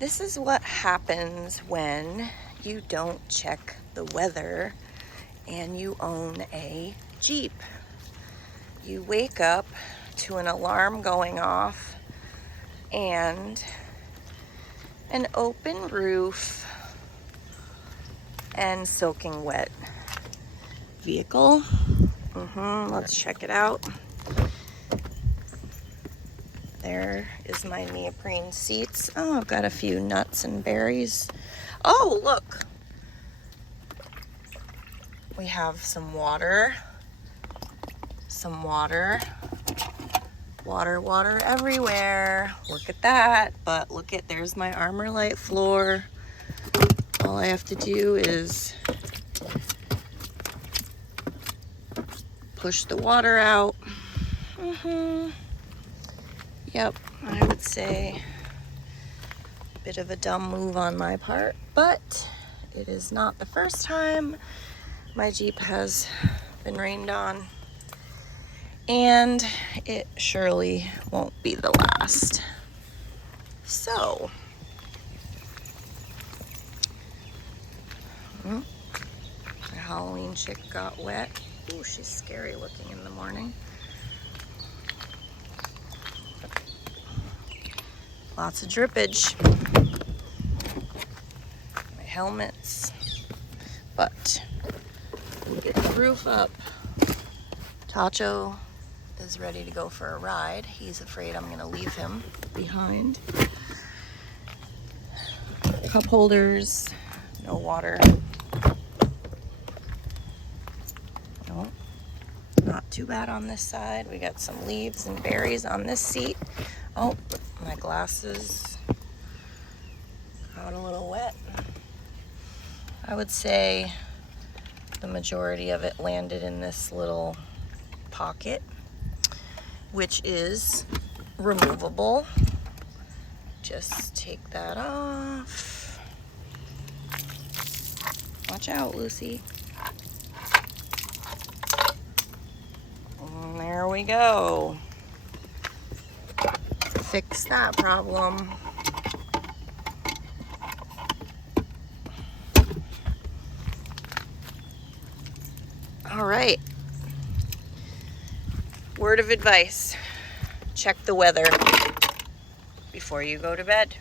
This is what happens when you don't check the weather and you own a Jeep. You wake up to an alarm going off and an open roof and soaking wet vehicle. Let's check it out. There is my neoprene seats. Oh, I've got a few nuts and berries. Oh, look. We have some water. Some water. Water everywhere. Look at that. But look at, there's my Armorlite floor. All I have to do is push the water out. Yep, I would say a bit of a dumb move on my part, but it is not the first time my Jeep has been rained on, and it surely won't be the last. So, the Halloween chick got wet. Ooh, she's scary looking in the morning. Lots of drippage. My helmets. But we'll get the roof up. Tacho is ready to go for a ride. He's afraid I'm gonna leave him behind. Cup holders, no water. No, not too bad on this side. We got some leaves and berries on this seat. Oh, my glasses got a little wet. I would say the majority of it landed in this little pocket, which is removable. Just take that off. Watch out, Lucy. And there we go. Fix that problem. All right. Word of advice: check the weather before you go to bed.